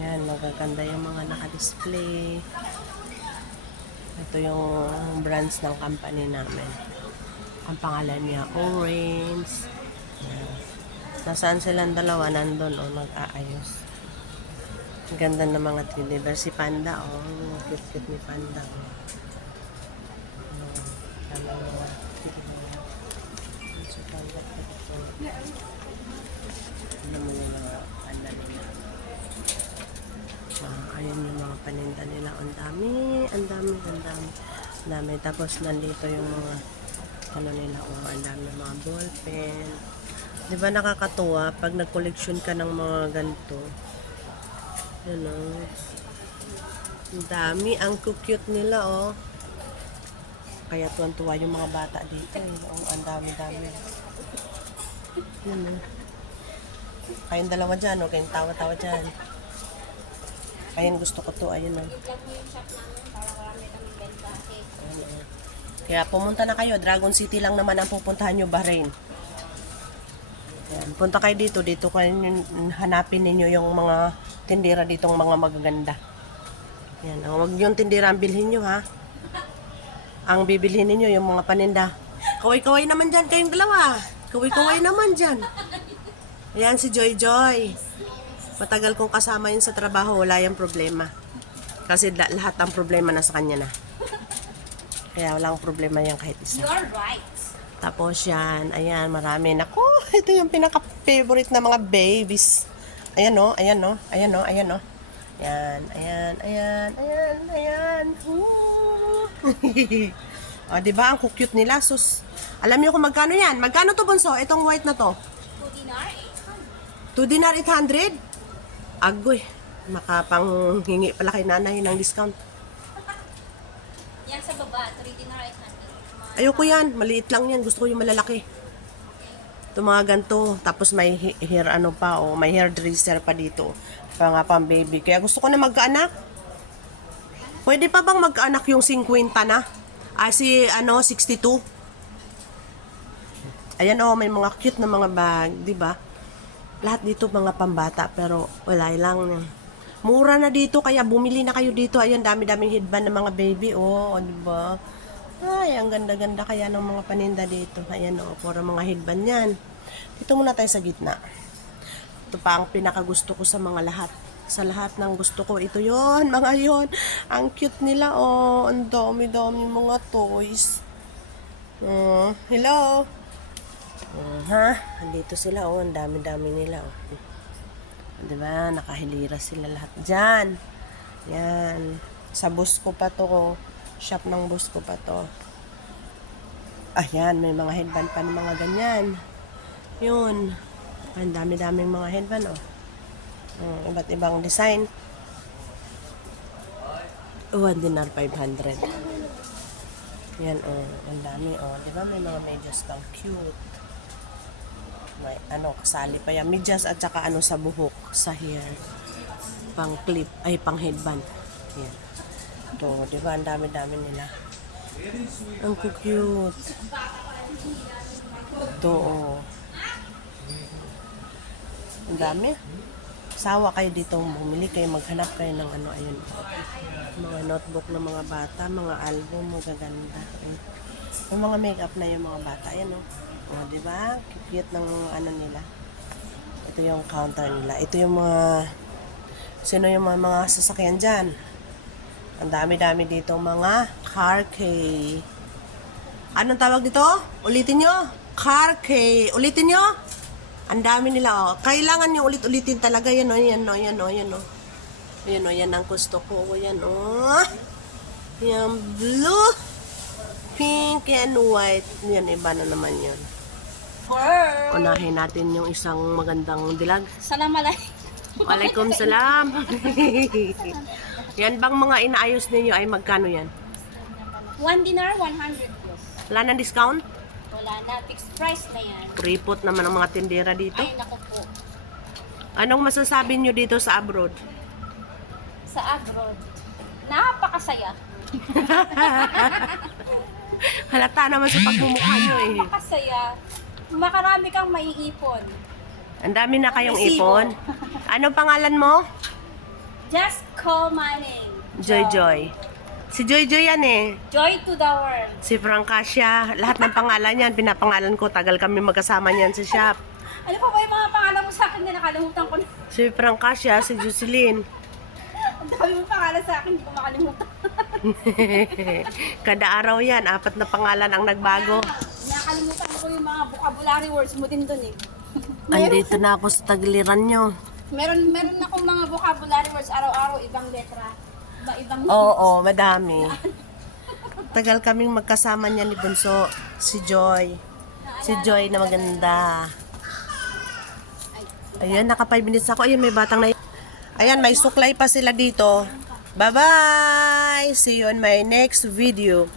Yan, magaganda yung mga naka-display. Ito yung brands ng company namin. Ang pangalan niya, Orange. Yan. Nasaan silang dalawa? Nandun, nag-aayos. Ang ganda ng mga teddy bear. Si Panda, cute-cute ni Panda, Tama mga teddy bear. Si Panda, ito. Ano mo yung mga panda nila. Ayan yung mga paninda nila. Ang dami. Ang dami. Tapos nandito yung mga nila. Ang dami mga ballpen. Di ba nakakatuwa pag nag-collection ka ng mga ganito? Yan o. Ang dami. Ang cute nila Kaya tuwan-tuwa yung mga bata dito ang dami-dami. Yan o. Kayong dalawa dyan kayong tawa-tawa dyan. Ayan, gusto ko to. Ayan o. Kaya pumunta na kayo. Dragon City lang naman ang pupuntahan nyo, Bahrain. Ayan, punta kayo dito. Dito kayo hanapin ninyo yung mga tindera ditong mga magaganda. Ayan, huwag yung tindera ang bilhin nyo, ha? Ang bibilhin ninyo yung mga paninda. Kaway-kaway naman dyan kayong dalawa. Kaway-kaway naman dyan. Ayan si Joy Joy. Matagal kong kasama yun sa trabaho. Wala yung problema. Kasi lahat ng problema nasa kanya na. Kaya walang problema yan kahit isa. You're right. Tapos yan, ayan, marami. Naku, ito yung pinaka-favorite na mga babies. Ayan ayan ayan ayan Ayan, ayan. Diba, ang cute nila, sus. Alam niyo kung magkano yan? Magkano to, Bunso? Itong white na to? 2 dinar, 2 dinar, 800? Agoy, makapanghingi pala kay nanay ng discount. Yan sa baba, 3 dinar, 800. Ayoko yan, maliit lang yan. Gusto ko yung malalaki. Ito mga ganito. Tapos may hair may hairdresser pa dito. Pang baby. Kaya gusto ko na magkaanak. Pwede pa bang magkaanak yung 50 na? 62. Ayan may mga cute na mga bag, di ba? Lahat dito mga pambata pero wala lang. Mura na dito kaya bumili na kayo dito. Ayan, dami-daming headband ng mga baby. Di ba? Ay, ang ganda-ganda kaya ng mga paninda dito. Ayan puro mga headband yan. Dito muna tayo sa gitna. Ito pa ang pinakagusto ko sa mga lahat. Sa lahat ng gusto ko, ito yon mga yon. Ang cute nila, ang dami-dami mga toys. Hello? Andito sila, ang dami-dami nila, Diba? Nakahilira sila lahat dyan. Yan. Sa bus ko pa to, shop ng bus ko pa to. Ayan, may mga headband pa ng mga ganyan. Yun. Ang dami-daming mga headband, iba't ibang design. 1 dinar 500. Yan, ang dami, diba? May mga medyas kang cute. May kasali pa yan. Medyas at saka sa buhok, sa hair. Pang clip, pang headband. Yan. Ito, diba? Ang dami-dami nila. Ang cute. Ito, Ang dami. Sawa kayo dito bumili kayo, maghanap kayo ng ayun. Mga notebook ng mga bata, mga album, magaganda. Yung mga makeup na yung mga bata, ayan diba? Cute ng nila. Ito yung counter nila. Ito yung sino yung mga sasakyan dyan? Ang dami-dami dito mga car key. Anong tawag dito? Ulitin nyo? Car key. Ulitin nyo? Ang dami nila, Kailangan nyo ulit-ulitin talaga. Yan yan ang gusto ko. Yan Yan, blue, pink, and white. Yan, iba na naman yun. Unahin natin yung isang magandang dilag. Assalamualaikum. Waalaikumsalam. Yan bang mga inaayos ninyo ay magkano yan? 1 dinar, 100 Wala nang discount? Wala na, fixed price na yan. Report naman ang mga tindera dito. Ay, naku po. Anong masasabi nyo dito sa abroad? Sa abroad, napakasaya. Halata naman sa pagmumukha nyo Napakasaya. Makarami kang maiipon. Ang dami na kayong Resibo. ipon. Ano pangalan mo? Just call my name. Joy Joy. Si Joy Joy yan eh. Joy to the world. Si Francassia. Lahat ng pangalan yan, pinapangalan ko. Tagal kami magkasama niyan sa shop. Ano pa ba yung mga pangalan mo sa akin na nakalimutan ko na? Si Francassia, si Jocelyn. Ang dami mong pangalan sa akin, hindi ko makalimutan. Kada araw yan, 4 na pangalan ang nagbago. Nakalimutan ko yung mga vocabulary words mo din dun eh. Andito na ako sa tagliran nyo. Meron akong mga vocabulary words araw-araw, ibang letra. Ibang Oo, madami. Tagal kaming magkasama niya ni Bunso. Si Joy. Si Joy na maganda. Ayan, naka 5 minutes ako. Ayan, may batang na. Ayan, may suklay pa sila dito. Bye-bye! See you on my next video.